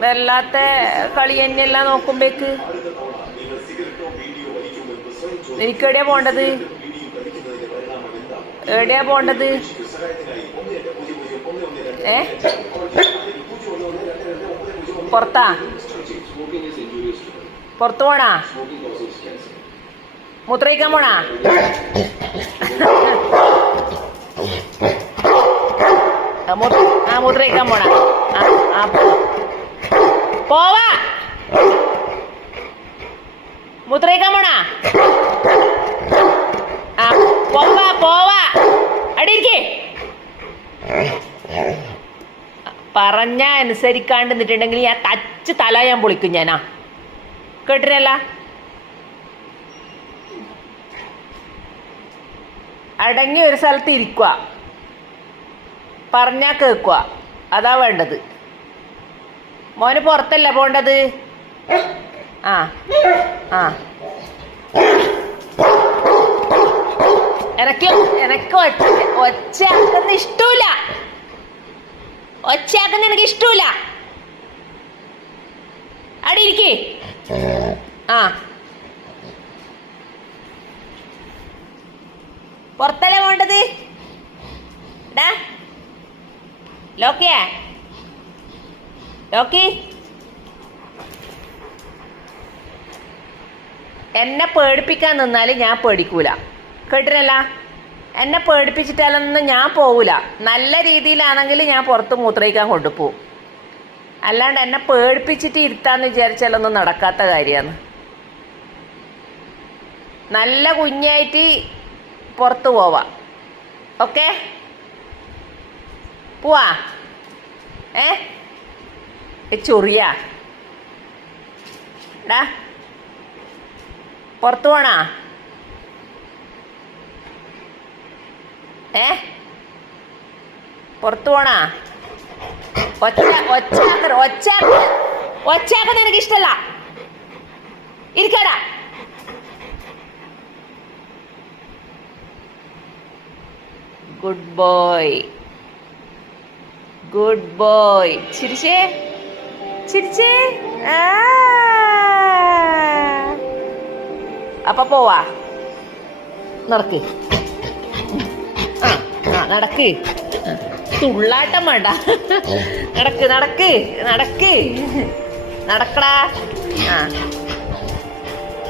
വല്ലാത്ത കളി തന്നെയല്ല നോക്കുമ്പേക്ക്. എനിക്ക് എവിടെയാ പോണ്ടത്? എവിടെയാ പോണ്ടത്? ഏ? പുറത്താ? പുറത്തു പോണാ? മൂത്രയിക്കാൻ പോണാ? ആ, മുത്രയിക്കാൻ പോണാ. ആ. പോവാ. മൂത്രയിക്കാൻ പോണാ പോവാ പോവാ. അടിയിരിക്കേ പറഞ്ഞ അനുസരിക്കാണ്ട് നിന്നിട്ടുണ്ടെങ്കിൽ ഞാൻ തച്ച് തല ഞാൻ പൊളിക്കും ഞാനാ. കേട്ടിനല്ല അടങ്ങി ഒരു സ്ഥലത്ത് ഇരിക്കുക പറഞ്ഞാ കേക്കുക അതാ വേണ്ടത്. മോന് പുറത്തല്ല പോണ്ടത്? ആ ആ. എനക്ക് എനക്ക് ഒച്ച ഒച്ചയാക്കുന്ന ഇഷ്ടമില്ല ഒച്ചയാക്കുന്ന എനിക്ക് ഇഷ്ടമില്ല അവിടെ ഇരിക്കേ. ആ. പുറത്തല്ലേ പോണ്ടത്? ഡാ ലോക്കിയേ ലോക്കി എന്നെ പേടിപ്പിക്കാൻ നിന്നാൽ ഞാൻ പേടിക്കൂല. കേട്ടിനല്ല എന്നെ പേടിപ്പിച്ചിട്ടാലൊന്നും ഞാൻ പോകൂല നല്ല രീതിയിലാണെങ്കിൽ ഞാൻ പുറത്ത് മൂത്രയിക്കാൻ കൊണ്ടുപോകും അല്ലാണ്ട് എന്നെ പേടിപ്പിച്ചിട്ട് ഇരുത്താന്ന് വിചാരിച്ചാലൊന്നും നടക്കാത്ത കാര്യമാണ്. നല്ല കുഞ്ഞായിട്ട് പുറത്ത് പോവാം. ഓക്കെ പോവാ. ഏ, ചൊറിയാ. ഡാ പുറത്തു പോണാ? ഏ? പുറത്തു പോണാ? ഒച്ച ഒച്ചാക്കർ ഒച്ചാക്ക ഒച്ചാക്കത് എനിക്ക് ഇഷ്ടല്ല ഇരിക്കടാ. ഗുഡ് ബോയ് ഗുഡ് ബോയ് ചിരിച്ചേ. ചിരിച്ചേ. അപ്പൊ പോവാ. നടക്ക്. നടക്ക്. തുള്ളാട്ടം വേണ്ട. നടക്ക് നടക്ക് നടക്ക്. നടക്കടാ. ആ.